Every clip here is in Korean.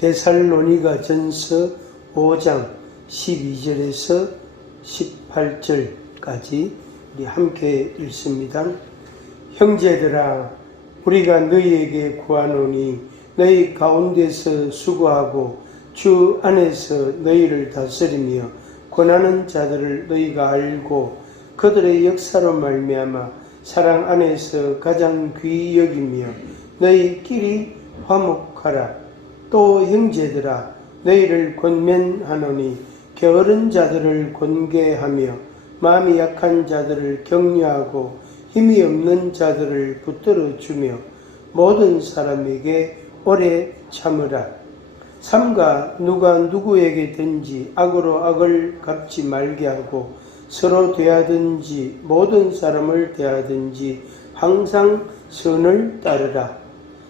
데살로니가전서 5장 12절에서 18절까지 우리 함께 읽습니다. 형제들아, 우리가 너희에게 구하노니 너희 가운데서 수고하고 주 안에서 너희를 다스리며 권하는 자들을 너희가 알고 그들의 역사로 말미암아 사랑 안에서 가장 귀히 여기며 너희끼리 화목하라. 또 형제들아, 너희를 권면하노니 게으른 자들을 권계하며 마음이 약한 자들을 격려하고 힘이 없는 자들을 붙들어 주며 모든 사람에게 오래 참으라. 삼가 누가 누구에게든지 악으로 악을 갚지 말게 하고 서로 대하든지 모든 사람을 대하든지 항상 선을 따르라.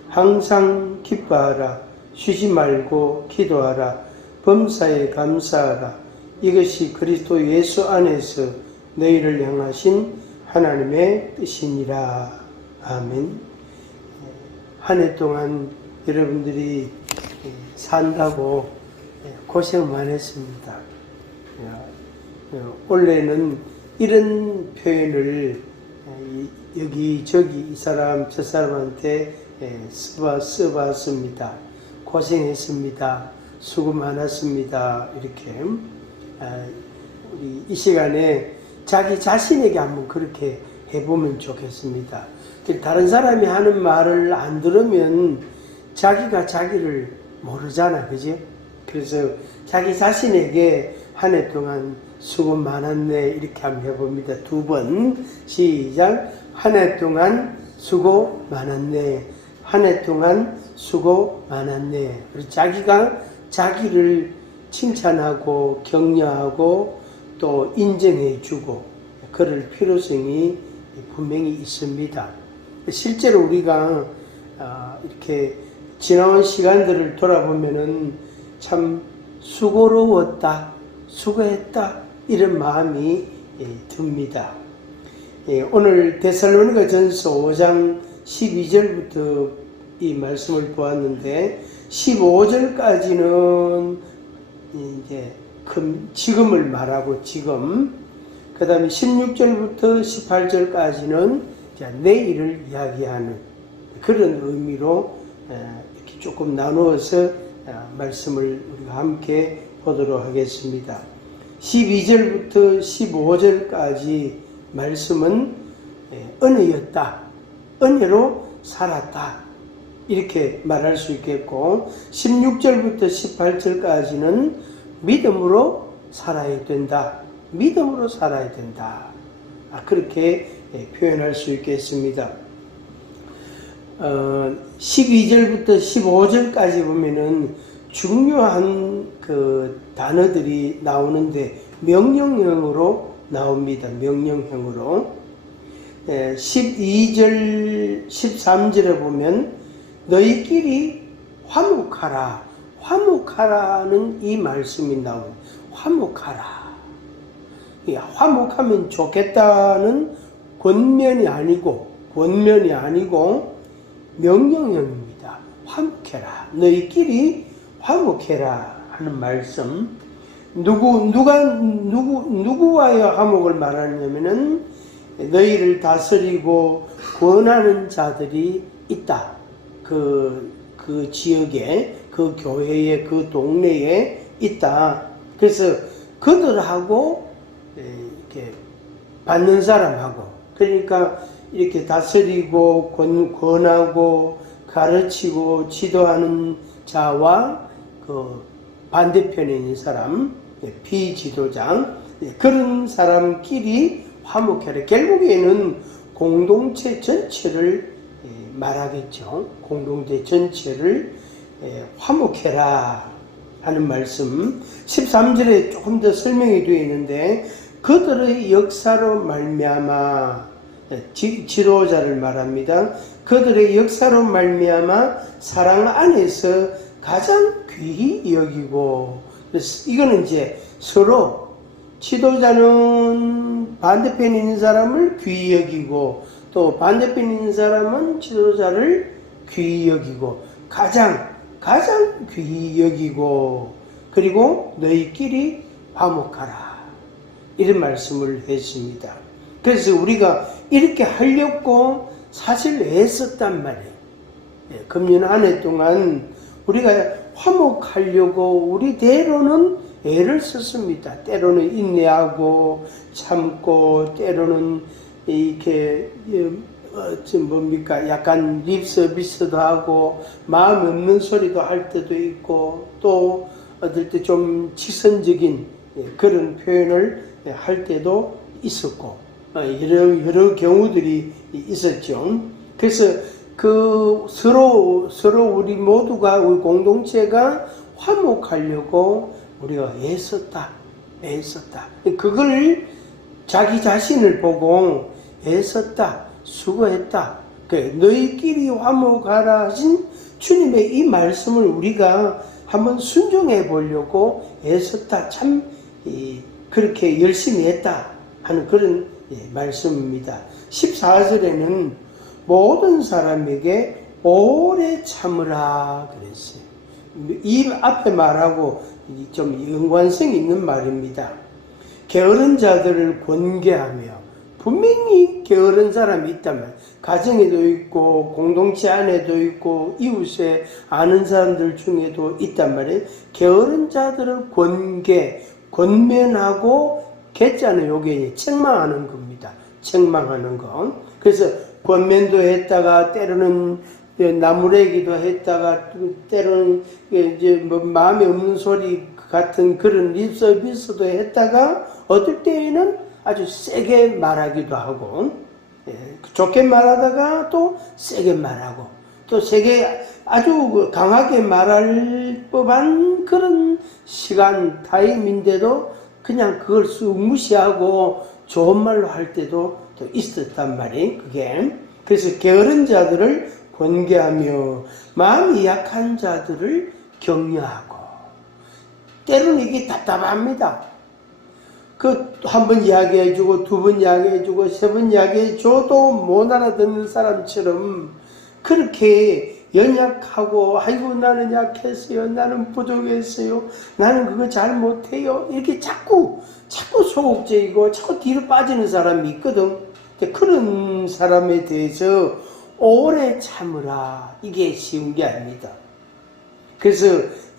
항상 기뻐하라. 쉬지 말고 기도하라. 범사에 감사하라. 이것이 그리스도 예수 안에서 너희를 향하신 하나님의 뜻이니라. 아멘. 한 해 동안 여러분들이 산다고 고생 많았습니다. 원래는 이런 표현을 여기저기 이 사람 저 사람한테 써봤습니다. 고생했습니다. 수고 많았습니다. 이렇게 우리 이 시간에 자기 자신에게 한번 그렇게 해보면 좋겠습니다. 다른 사람이 하는 말을 안 들으면 자기가 자기를 모르잖아, 그지? 그래서 자기 자신에게 한 해 동안 수고 많았네 이렇게 한번 해봅니다. 2번 시작. 한 해 동안 수고 많았네. 한 해 동안 수고 많았네. 그리고 자기가 자기를 칭찬하고 격려하고 또 인정해주고 그럴 필요성이 분명히 있습니다. 실제로 우리가 이렇게 지나온 시간들을 돌아보면은 참 수고로웠다, 수고했다 이런 마음이 듭니다. 오늘 데살로니가전서 5장 12절부터 이 말씀을 보았는데 15절까지는 이제 지금을 말하고 지금, 그 다음에 16절부터 18절까지는 내일을 이야기하는 그런 의미로 이렇게 조금 나누어서 말씀을 우리가 함께 보도록 하겠습니다. 12절부터 15절까지 말씀은 은혜였다, 은혜로 살았다 이렇게 말할 수 있겠고, 16절부터 18절까지는 믿음으로 살아야 된다, 믿음으로 살아야 된다, 그렇게 표현할 수 있겠습니다. 12절부터 15절까지 보면은 중요한 그 단어들이 나오는데 명령형으로 나옵니다. 명령형으로. 12절, 13절에 보면 너희끼리 화목하라. 화목하라는 이 말씀이 나옵니다. 화목하라. 화목하면 좋겠다는 권면이 아니고 명령형입니다. 화목해라. 너희끼리 화목해라 하는 말씀. 누구와의 화목을 말하냐면은 너희를 다스리고 권하는 자들이 있다. 그 지역에, 그 교회에, 그 동네에 있다. 그래서 그들하고 이렇게 받는 사람하고, 그러니까 이렇게 다스리고 권하고 가르치고 지도하는 자와 그 반대편에 있는 사람, 비지도장, 그런 사람끼리 화목해라. 결국에는 공동체 전체를 말하겠죠. 공동체 전체를 화목해라 하는 말씀. 13절에 조금 더 설명이 되어 있는데 그들의 역사로 말미암아, 지도자를 말합니다. 그들의 역사로 말미암아 사랑 안에서 가장 귀히 여기고, 그래서 이거는 이제 서로 지도자는 반대편에 있는 사람을 귀히 여기고 또 반대편에 있는 사람은 지도자를 귀히 여기고 가장 가장 귀히 여기고 그리고 너희끼리 화목하라. 이런 말씀을 했습니다. 그래서 우리가 이렇게 하려고 사실 애썼단 말이에요. 금년 한 해 동안 우리가 화목하려고 우리 대로는 애를 썼습니다. 때로는 인내하고 참고 때로는 이렇게 뭡니까 약간 립 서비스도 하고 마음 없는 소리도 할 때도 있고 또 어떨 때 좀 치선적인 그런 표현을 할 때도 있었고 여러 경우들이 있었죠. 그래서 그 서로 우리 모두가 우리 공동체가 화목하려고 우리가 애썼다. 그걸 자기 자신을 보고 애썼다, 수고했다. 너희끼리 화목하라 하신 주님의 이 말씀을 우리가 한번 순종해 보려고 애썼다. 참 그렇게 열심히 했다 하는 그런 말씀입니다. 14절에는 모든 사람에게 오래 참으라 그랬어요. 이 앞에 말하고 좀 연관성이 있는 말입니다. 게으른 자들을 권계하며 분명히 게으른 사람이 있다면 가정에도 있고 공동체 안에도 있고 이웃에 아는 사람들 중에도 있단 말이에요. 게으른 자들을 권면하고 개자는 요게 책망하는 겁니다. 책망하는 거. 그래서 권면도 했다가 때로는 나무래기도 했다가 때로는 이제 뭐 마음에 없는 소리 같은 그런 립서비스도 했다가 어떨 때에는 아주 세게 말하기도 하고 좋게 말하다가 또 세게 말하고 또 세게 아주 강하게 말할 법한 그런 시간 타임인데도 그냥 그걸 쑥 무시하고 좋은 말로 할 때도 또 있었단 말이에요. 그게 그래서 게으른 자들을 권계하며 마음이 약한 자들을 격려하고 때로는 이게 답답합니다. 그 한 번 이야기해주고 두 번 이야기해주고 세 번 이야기해줘도 못 알아듣는 사람처럼 그렇게 연약하고 아이고 나는 약했어요, 나는 부족했어요, 나는 그거 잘 못해요 이렇게 자꾸 소극적이고 자꾸 뒤로 빠지는 사람이 있거든. 그런 사람에 대해서 오래 참으라. 이게 쉬운 게 아닙니다. 그래서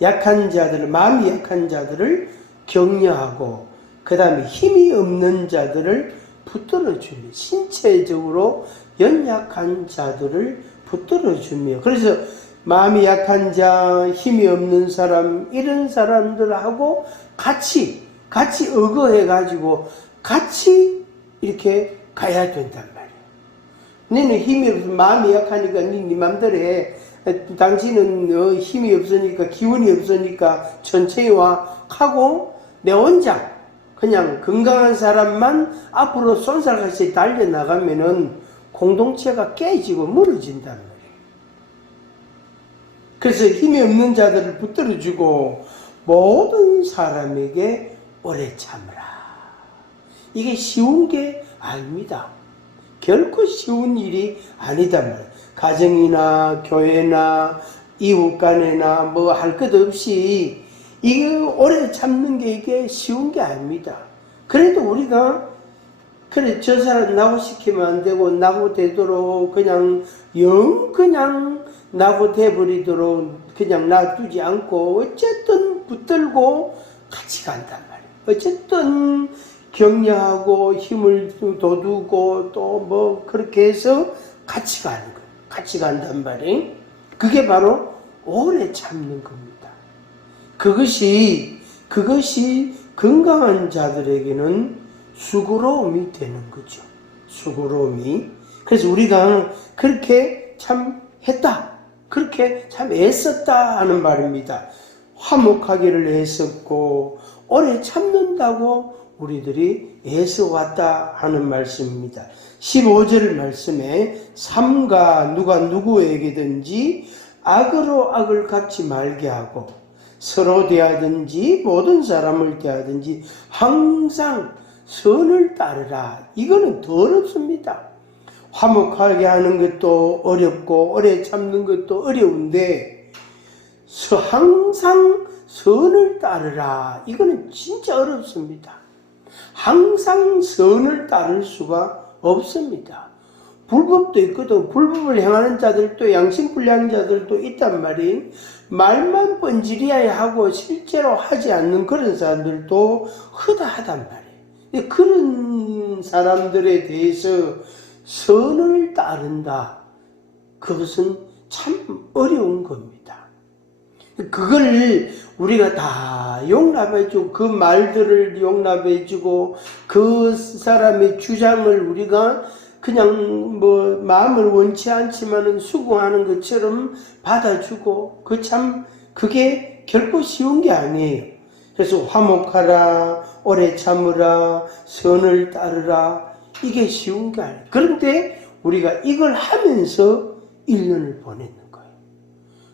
약한 자들을 마음이 약한 자들을 격려하고 그 다음에 힘이 없는 자들을 붙들어주며 신체적으로 연약한 자들을 붙들어주며 그래서 마음이 약한 자, 힘이 없는 사람 이런 사람들하고 같이 의거해가지고 같이 이렇게 가야 된단 말이에요. 너는 힘이 없어 마음이 약하니까 네 맘대로 해. 당신은 힘이 없으니까 기운이 없으니까 천천히 와 하고 내 혼자 그냥 건강한 사람만 앞으로 쏜살같이 달려나가면은 공동체가 깨지고 무너진단 말이에요. 그래서 힘이 없는 자들을 붙들어주고 모든 사람에게 오래 참으라. 이게 쉬운 게 아닙니다. 결코 쉬운 일이 아니단 말이에요. 가정이나 교회나 이웃 간에나 뭐 할 것 없이 이게 오래 참는 게 이게 쉬운 게 아닙니다. 그래도 우리가 그래 저 사람 나고 시키면 안 되고 나고 되도록 그냥 그냥 나고 돼버리도록 그냥 놔두지 않고 어쨌든 붙들고 같이 간단 말이에요. 어쨌든 격려하고 힘을 돋우고 또 뭐 그렇게 해서 같이 가는 거예요. 같이 간단 말이에요. 그게 바로 오래 참는 겁니다. 그것이 건강한 자들에게는 수고로움이 되는 거죠. 수고로움이. 그래서 우리가 그렇게 참 했다. 그렇게 참 애썼다 하는 말입니다. 화목하기를 애썼고 오래 참는다고 우리들이 애써왔다 하는 말씀입니다. 15절 말씀에 삼가 누가 누구에게든지 악으로 악을 갚지 말게 하고 서로 대하든지 모든 사람을 대하든지 항상 선을 따르라. 이거는 더 어렵습니다. 화목하게 하는 것도 어렵고 오래 참는 것도 어려운데 항상 선을 따르라. 이거는 진짜 어렵습니다. 항상 선을 따를 수가 없습니다. 불법도 있거든. 불법을 행하는 자들도, 양심불량 자들도 있단 말이에요. 말만 번지르야 하고 실제로 하지 않는 그런 사람들도 허다하단 말이에요. 그런 사람들에 대해서 선을 따른다. 그것은 참 어려운 겁니다. 그걸 우리가 다 용납해주고, 그 말들을 용납해주고, 그 사람의 주장을 우리가 그냥 마음을 원치 않지만은 수긍하는 것처럼 받아주고, 그게 결코 쉬운 게 아니에요. 그래서 화목하라, 오래 참으라, 선을 따르라, 이게 쉬운 게 아니에요. 그런데 우리가 이걸 하면서 1년을 보내는 거예요.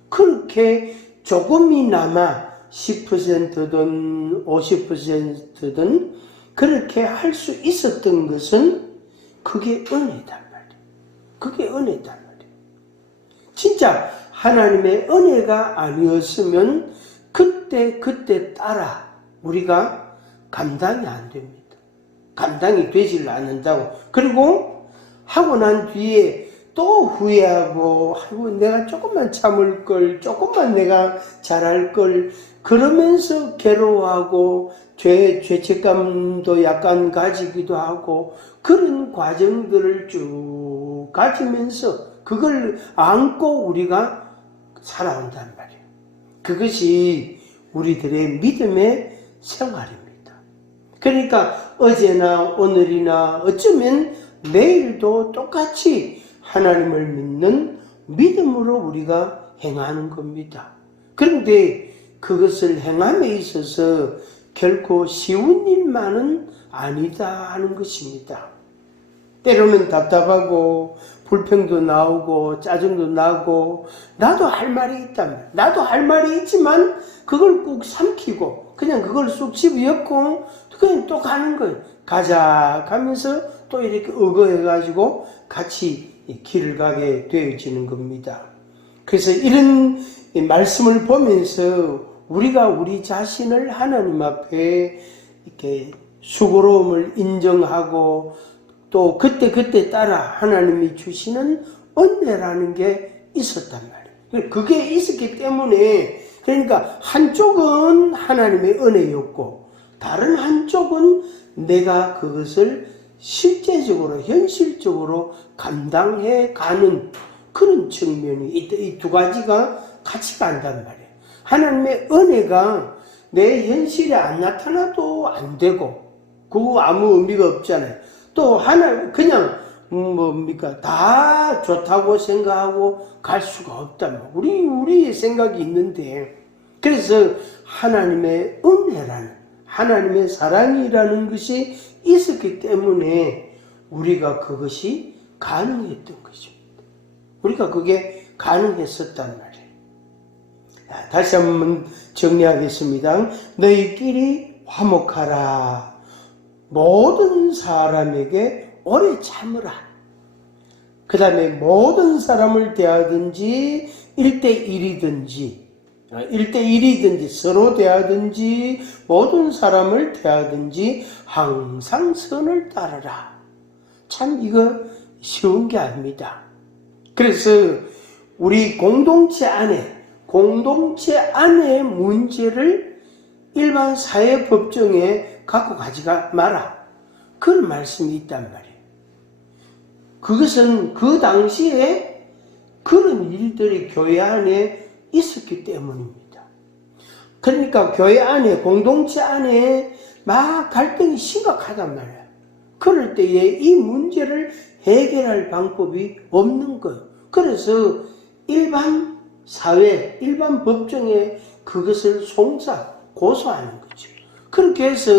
그렇게 조금이나마 10%든 50%든 그렇게 할 수 있었던 것은 그게 은혜단 말이에요. 그게 은혜단 말이에요. 진짜 하나님의 은혜가 아니었으면 그때 따라 우리가 감당이 안 됩니다. 감당이 되질 않는다고. 그리고 하고 난 뒤에 또 후회하고, 아이고, 내가 조금만 참을 걸, 조금만 내가 잘할 걸, 그러면서 괴로워하고, 죄책감도 약간 가지기도 하고, 그런 과정들을 쭉 가지면서, 그걸 안고 우리가 살아온단 말이에요. 그것이 우리들의 믿음의 생활입니다. 그러니까 어제나 오늘이나 어쩌면 내일도 똑같이 하나님을 믿는 믿음으로 우리가 행하는 겁니다. 그런데 그것을 행함에 있어서 결코 쉬운 일만은 아니다 하는 것입니다. 때로는 답답하고 불평도 나오고 짜증도 나고, 나도 할 말이 있단 말이야. 나도 할 말이 있지만 그걸 꾹 삼키고 그냥 그걸 쑥 집어엮고 그냥 또 가는 거예요. 가자 가면서 또 이렇게 의거해가지고 같이 길을 가게 되어지는 겁니다. 그래서 이런 말씀을 보면서 우리가 우리 자신을 하나님 앞에 이렇게 수고로움을 인정하고, 또 그때 따라 하나님이 주시는 은혜라는 게 있었단 말이에요. 그게 있었기 때문에, 그러니까 한쪽은 하나님의 은혜였고 다른 한쪽은 내가 그것을 실제적으로 현실적으로 감당해 가는 그런 측면이 있다. 이 두 가지가 같이 간단 말이에요. 하나님의 은혜가 내 현실에 안 나타나도 안 되고 그거 아무 의미가 없잖아요. 또 그냥 다 좋다고 생각하고 갈 수가 없단 말이에요. 우리의 생각이 있는데, 그래서 하나님의 은혜라는, 하나님의 사랑이라는 것이 있었기 때문에 우리가 그것이 가능했던 것입니다. 우리가 그게 가능했었단 말이에요. 다시 한번 정리하겠습니다. 너희끼리 화목하라. 모든 사람에게 오래 참으라. 그 다음에 모든 사람을 대하든지 1대1이든지 서로 대하든지 모든 사람을 대하든지 항상 선을 따르라. 참 이거 쉬운 게 아닙니다. 그래서 우리 공동체 안에 문제를 일반 사회 법정에 갖고 가지가 마라. 그런 말씀이 있단 말이에요. 그것은 그 당시에 그런 일들이 교회 안에 있었기 때문입니다. 그러니까 교회 안에, 공동체 안에 막 갈등이 심각하단 말이에요. 그럴 때에 이 문제를 해결할 방법이 없는 거예요. 그래서 일반 사회, 일반 법정에 그것을 고소하는 거죠. 그렇게 해서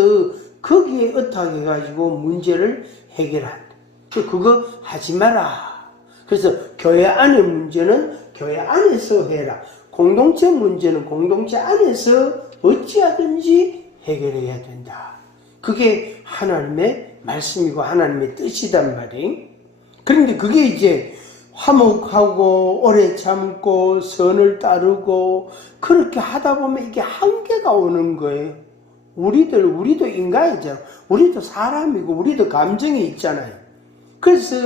거기에 의탁해가지고 문제를 해결한다. 그거 하지 마라. 그래서 교회 안의 문제는 교회 안에서 해라. 공동체 문제는 공동체 안에서 어찌하든지 해결해야 된다. 그게 하나님의 말씀이고 하나님의 뜻이단 말이에요. 그런데 그게 이제 화목하고 오래 참고 선을 따르고 그렇게 하다 보면 이게 한계가 오는 거예요. 우리도 인간이죠. 우리도 사람이고 우리도 감정이 있잖아요. 그래서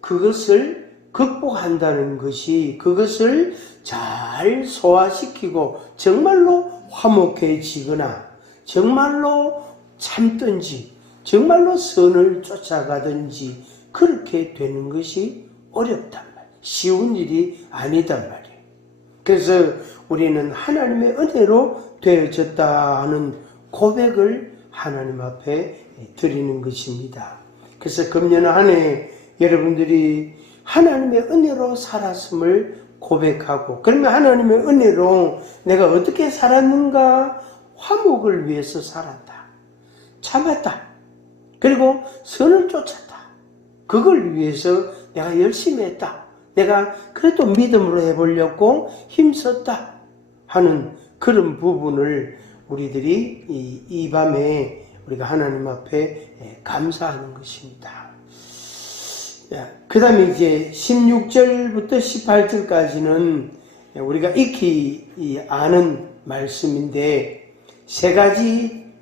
그것을 극복한다는 것이 그것을 잘 소화시키고 정말로 화목해지거나 정말로 참든지 정말로 선을 쫓아가든지 그렇게 되는 것이 어렵단 말이에요. 쉬운 일이 아니단 말이에요. 그래서 우리는 하나님의 은혜로 되어졌다 하는 고백을 하나님 앞에 드리는 것입니다. 그래서 금년 한 해 여러분들이 하나님의 은혜로 살았음을 고백하고 그러면 하나님의 은혜로 내가 어떻게 살았는가? 화목을 위해서 살았다. 참았다. 그리고 선을 쫓았다. 그걸 위해서 내가 열심히 했다. 내가 그래도 믿음으로 해보려고 힘썼다 하는 그런 부분을 우리들이 이 밤에 우리가 하나님 앞에 감사하는 것입니다. 그 다음에 이제 16절부터 18절까지는 우리가 익히 아는 말씀인데 세 가지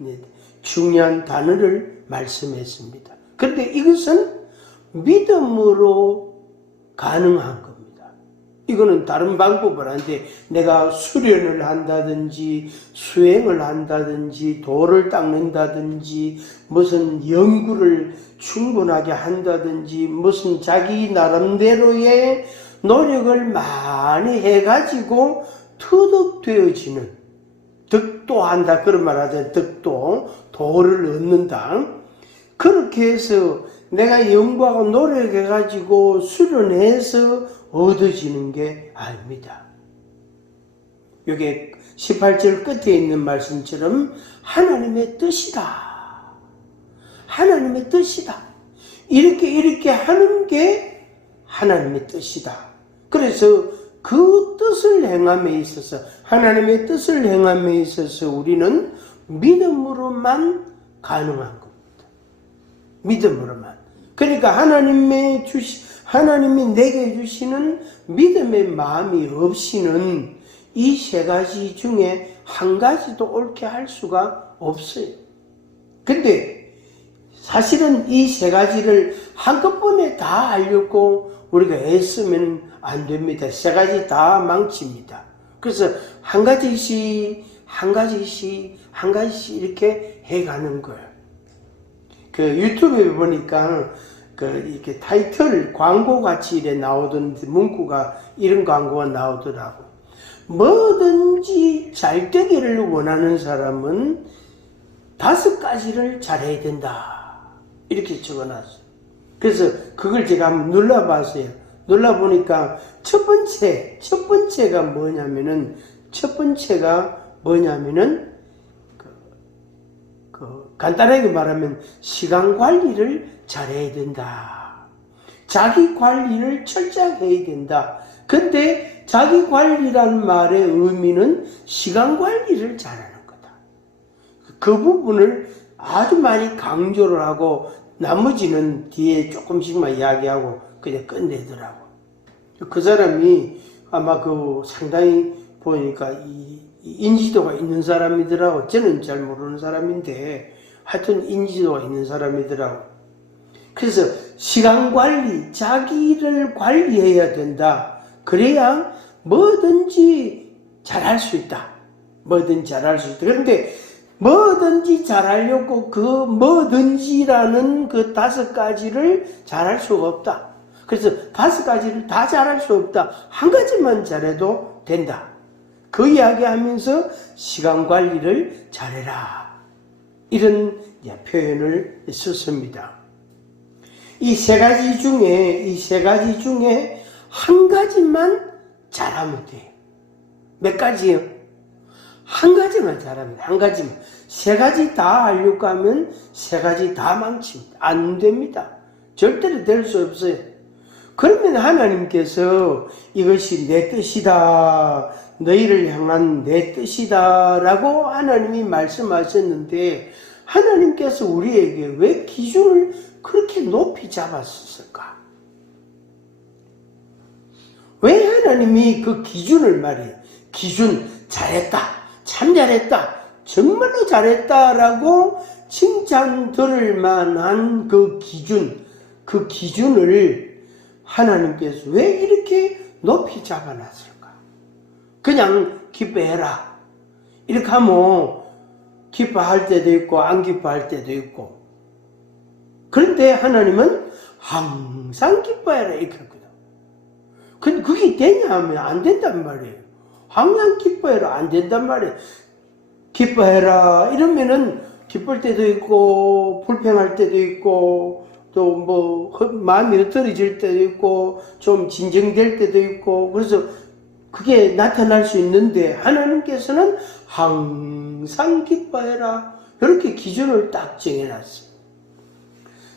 중요한 단어를 말씀했습니다. 그런데 이것은 믿음으로 가능한 겁니다. 이거는 다른 방법을 하는데 내가 수련을 한다든지 수행을 한다든지 돌을 닦는다든지 무슨 연구를 충분하게 한다든지 무슨 자기 나름대로의 노력을 많이 해가지고 터득되어지는 득도한다 그런 말 하잖아요. 득도 도를 얻는다. 그렇게 해서 내가 연구하고 노력해가지고 수련해서 얻어지는 게 아닙니다. 여기 18절 끝에 있는 말씀처럼 하나님의 뜻이다. 하나님의 뜻이다. 이렇게 하는 게 하나님의 뜻이다. 그래서 그 뜻을 행함에 있어서 하나님의 뜻을 행함에 있어서 우리는 믿음으로만 가능한 겁니다. 믿음으로만. 그러니까 하나님이 내게 주시는 믿음의 마음이 없이는 이 세 가지 중에 한 가지도 옳게 할 수가 없어요. 근데 사실은 이 세 가지를 한꺼번에 다 하려고 우리가 애쓰면 안 됩니다. 세 가지 다 망칩니다. 그래서 한 가지씩 이렇게 해가는 거예요. 그 유튜브에 보니까 이렇게 타이틀 광고 같이 이래 나오던 문구가 이런 광고가 나오더라고. 뭐든지 잘 되기를 원하는 사람은 5가지를 잘해야 된다. 이렇게 적어놨어요. 그래서 그걸 제가 한번 눌러봤어요. 눌러보니까 첫 번째가 뭐냐면은 간단하게 말하면 시간 관리를 잘해야 된다. 자기 관리를 철저하게 해야 된다. 근데 자기 관리라는 말의 의미는 시간 관리를 잘하는 거다. 그 부분을 아주 많이 강조를 하고 나머지는 뒤에 조금씩만 이야기하고 그냥 끝내더라고. 그 사람이 아마 상당히 보니까 인지도가 있는 사람이더라고. 저는 잘 모르는 사람인데 하여튼 인지도가 있는 사람이더라고. 그래서 시간 관리, 자기를 관리해야 된다. 그래야 뭐든지 잘할 수 있다. 그런데 뭐든지 잘하려고 그 뭐든지라는 그 5가지를 잘할 수가 없다. 그래서 5가지를 다 잘할 수 없다. 한 가지만 잘해도 된다. 그 이야기하면서 시간 관리를 잘해라. 이런 표현을 썼습니다. 이 세 가지 중에 한 가지만 잘하면 돼요. 몇 가지요? 한 가지만 잘하면 한 가지만. 3가지 다 하려고 하면 3가지 다 망칩니다. 안 됩니다. 절대로 될 수 없어요. 그러면 하나님께서 이것이 내 뜻이다, 너희를 향한 내 뜻이다 라고 하나님이 말씀하셨는데 하나님께서 우리에게 왜 기준을 그렇게 높이 잡았을까? 왜 하나님이 그 기준을 말해요. 기준, 잘했다, 참 잘했다, 정말로 잘했다라고 칭찬 들을 만한 그 기준을 하나님께서 왜 이렇게 높이 잡아놨을까? 그냥 기뻐해라. 이렇게 하면 기뻐할 때도 있고 안 기뻐할 때도 있고. 그런데 하나님은 항상 기뻐해라 이렇게 했거든. 근데 그게 되냐 하면 안 된단 말이에요. 항상 기뻐해라 안 된단 말이에요. 기뻐해라 이러면은 기쁠 때도 있고 불평할 때도 있고 또 뭐 마음이 흩어질 때도 있고 좀 진정될 때도 있고 그래서 그게 나타날 수 있는데 하나님께서는 항상 기뻐해라 이렇게 기준을 딱 정해놨어요.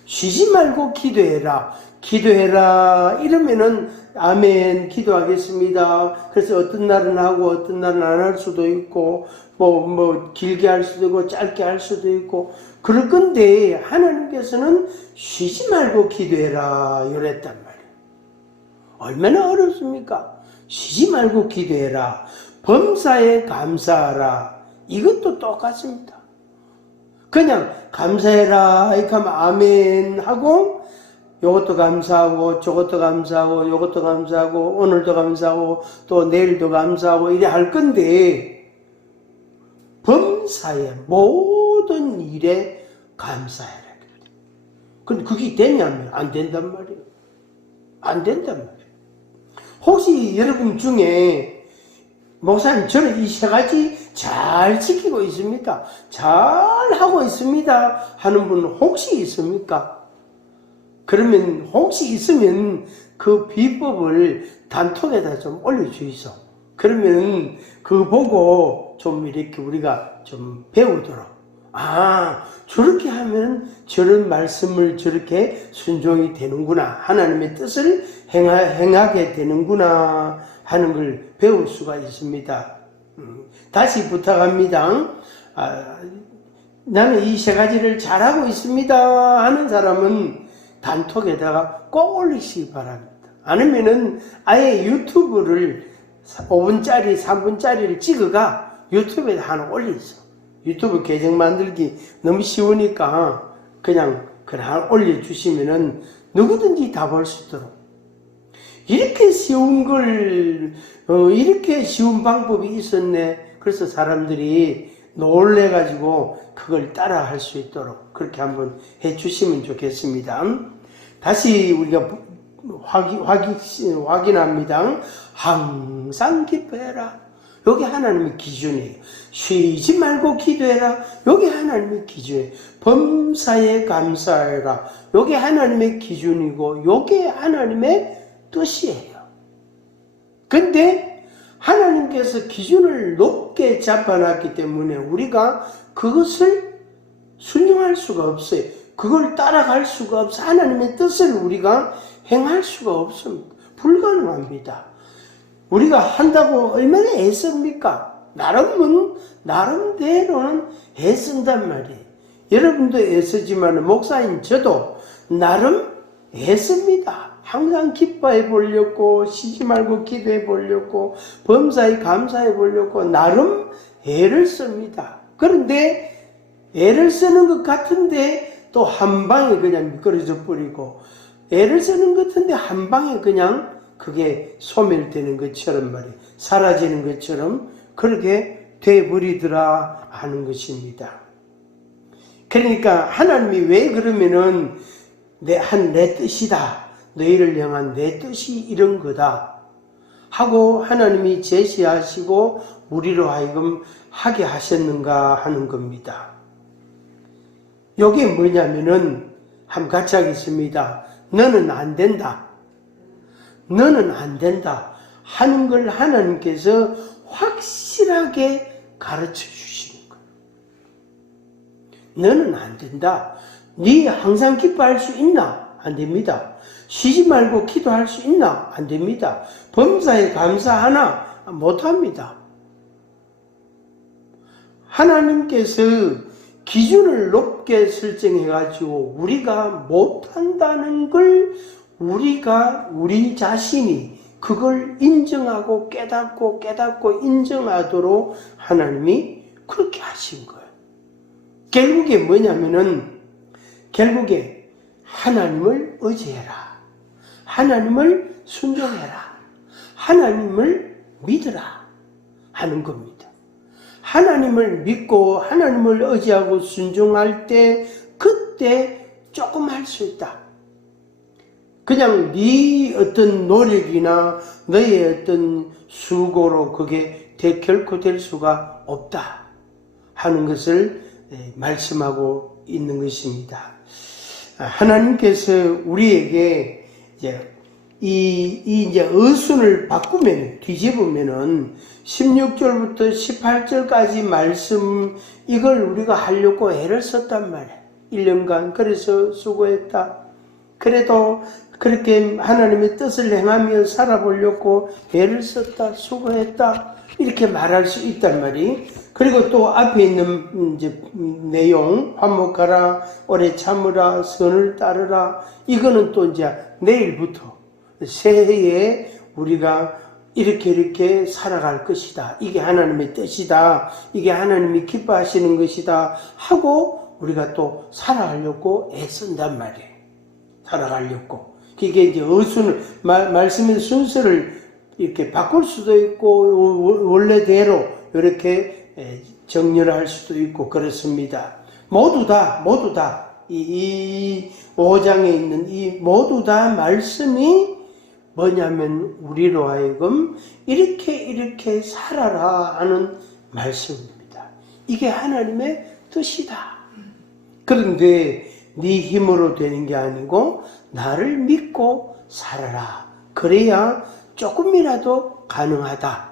쉬지 말고 기도해라. 기도해라 이러면은 아멘 기도하겠습니다. 그래서 어떤 날은 하고 어떤 날은 안 할 수도 있고 뭐 길게 할 수도 있고 짧게 할 수도 있고 그럴 건데 하나님께서는 쉬지 말고 기도해라 이랬단 말이에요. 얼마나 어렵습니까? 쉬지 말고 기도해라. 범사에 감사하라. 이것도 똑같습니다. 그냥 감사해라 이렇게 하면 아멘 하고 요것도 감사하고 저것도 감사하고 요것도 감사하고 오늘도 감사하고 또 내일도 감사하고 이래 할 건데 범사의 모든 일에 감사해라. 근데 그게 되냐면 안 된단 말이에요. 안 된단 말이에요. 혹시 여러분 중에 목사님 저는 이 세 가지 잘 지키고 있습니다. 잘 하고 있습니다. 하는 분 혹시 있습니까? 그러면 혹시 있으면 그 비법을 단톡에다 좀 올려주이소. 그러면 그거 보고 좀 이렇게 우리가 좀 배우도록. 아, 저렇게 하면 저런 말씀을 저렇게 순종이 되는구나. 하나님의 뜻을 행하게 되는구나 하는 걸 배울 수가 있습니다. 다시 부탁합니다. 나는 이 세 가지를 잘하고 있습니다 하는 사람은 단톡에다가 꼭 올리시기 바랍니다. 아니면은 아예 유튜브를 5분짜리, 3분짜리를 찍어가 유튜브에 하나 올리죠. 유튜브 계정 만들기 너무 쉬우니까 그냥 하나 올려주시면은 누구든지 다 볼 수 있도록. 이렇게 쉬운 이렇게 쉬운 방법이 있었네. 그래서 사람들이 놀래가지고 그걸 따라 할 수 있도록 그렇게 한번 해주시면 좋겠습니다. 다시 우리가 확인합니다. 항상 기뻐해라. 여기 하나님의 기준이에요. 쉬지 말고 기도해라. 여기 하나님의 기준이에요. 범사에 감사해라. 여기 하나님의 기준이고 여기 하나님의 뜻이에요. 근데 하나님께서 기준을 높게 잡아놨기 때문에 우리가 그것을 순종할 수가 없어요. 그걸 따라갈 수가 없어요. 하나님의 뜻을 우리가 행할 수가 없습니다. 불가능합니다. 우리가 한다고 얼마나 애씁니까? 나름대로는 애쓴단 말이에요. 여러분도 애쓰지만 목사인 저도 나름 애씁니다. 항상 기뻐해 보려고 쉬지 말고 기도해 보려고 범사에 감사해 보려고 나름 애를 씁니다. 그런데 애를 쓰는 것 같은데 또 한 방에 그냥 미끄러져 버리고 애를 쓰는 것 같은데 한 방에 그냥 그게 소멸되는 것처럼 말이에요. 사라지는 것처럼 그렇게 돼버리더라 하는 것입니다. 그러니까 하나님이 왜 그러면은 내 뜻이다. 너희를 향한 내 뜻이 이런 거다. 하고 하나님이 제시하시고 우리로 하여금 하게 하셨는가 하는 겁니다. 이게 뭐냐면은 한번 같이 하겠습니다. 너는 안 된다. 너는 안 된다. 하는 걸 하나님께서 확실하게 가르쳐 주시는 거예요. 너는 안 된다. 네 항상 기뻐할 수 있나? 안 됩니다. 쉬지 말고 기도할 수 있나? 안 됩니다. 범사에 감사하나? 못합니다. 하나님께서 기준을 높게 설정해가지고 우리가 못한다는 걸 우리 자신이 그걸 인정하고 깨닫고 인정하도록 하나님이 그렇게 하신 거예요. 결국에 뭐냐면은 결국에 하나님을 의지해라. 하나님을 순종해라. 하나님을 믿으라 하는 겁니다. 하나님을 믿고 하나님을 의지하고 순종할 때 그때 조금 할 수 있다. 그냥 네 어떤 노력이나 너의 어떤 수고로 그게 결코 될 수가 없다 하는 것을 말씀하고 있는 것입니다. 하나님께서 우리에게 이제 어순을 바꾸면 뒤집으면은 16절부터 18절까지 말씀 이걸 우리가 하려고 애를 썼단 말이야. 1년간 그래서 수고했다. 그래도 그렇게 하나님의 뜻을 행하며 살아보려고 애를 썼다. 수고했다. 이렇게 말할 수 있단 말이. 그리고 또 앞에 있는 이제 내용 화목하라, 오래 참으라, 선을 따르라. 이거는 또 이제 내일부터 새해에 우리가 이렇게 살아갈 것이다. 이게 하나님의 뜻이다. 이게 하나님이 기뻐하시는 것이다. 하고 우리가 또 살아가려고 애쓴단 말이에요. 살아가려고. 이게 이제 어순을, 말씀의 순서를 이렇게 바꿀 수도 있고, 원래대로 이렇게 정렬할 수도 있고, 그렇습니다. 모두 다, 이 5장에 있는 모두 다 말씀이 뭐냐면, 우리로 하여금 이렇게 살아라 하는 말씀입니다. 이게 하나님의 뜻이다. 그런데 네 힘으로 되는 게 아니고 나를 믿고 살아라. 그래야 조금이라도 가능하다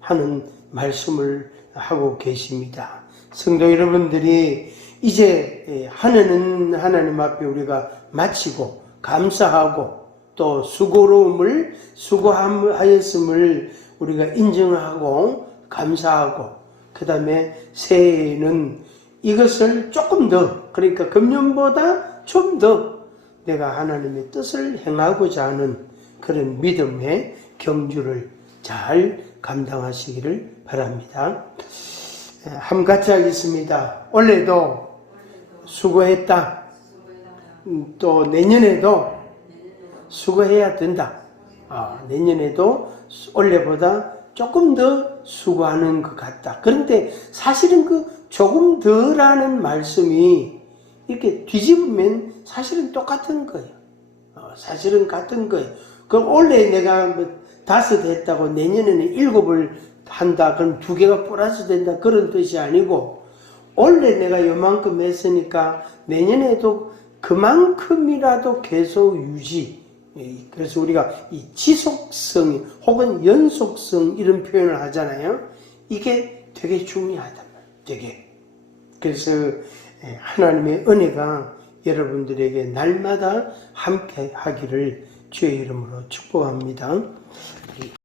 하는 말씀을 하고 계십니다. 성도 여러분들이 이제 하나는 하나님 앞에 우리가 마치고 감사하고 또 수고하였음을 우리가 인정하고 감사하고 그 다음에 새해에는 이것을 조금 더, 그러니까 금년보다 좀 더 내가 하나님의 뜻을 행하고자 하는 그런 믿음의 경주를 잘 감당하시기를 바랍니다. 한번 같이 하겠습니다. 올해도 수고했다. 또 내년에도 수고해야 된다. 내년에도 올해보다 조금 더 수고하는 것 같다. 그런데 사실은 그 조금 더라는 말씀이 이렇게 뒤집으면 사실은 똑같은 거예요. 사실은 같은 거예요. 그럼 올해 내가 5 했다고 내년에는 7을 한다. 그럼 2개가 플러스 된다. 그런 뜻이 아니고 올해 내가 요만큼 했으니까 내년에도 그만큼이라도 계속 유지. 그래서 우리가 이 지속성 혹은 연속성 이런 표현을 하잖아요. 이게 되게 중요하단 말이에요. 되게. 그래서 하나님의 은혜가 여러분들에게 날마다 함께 하기를 주의 이름으로 축복합니다.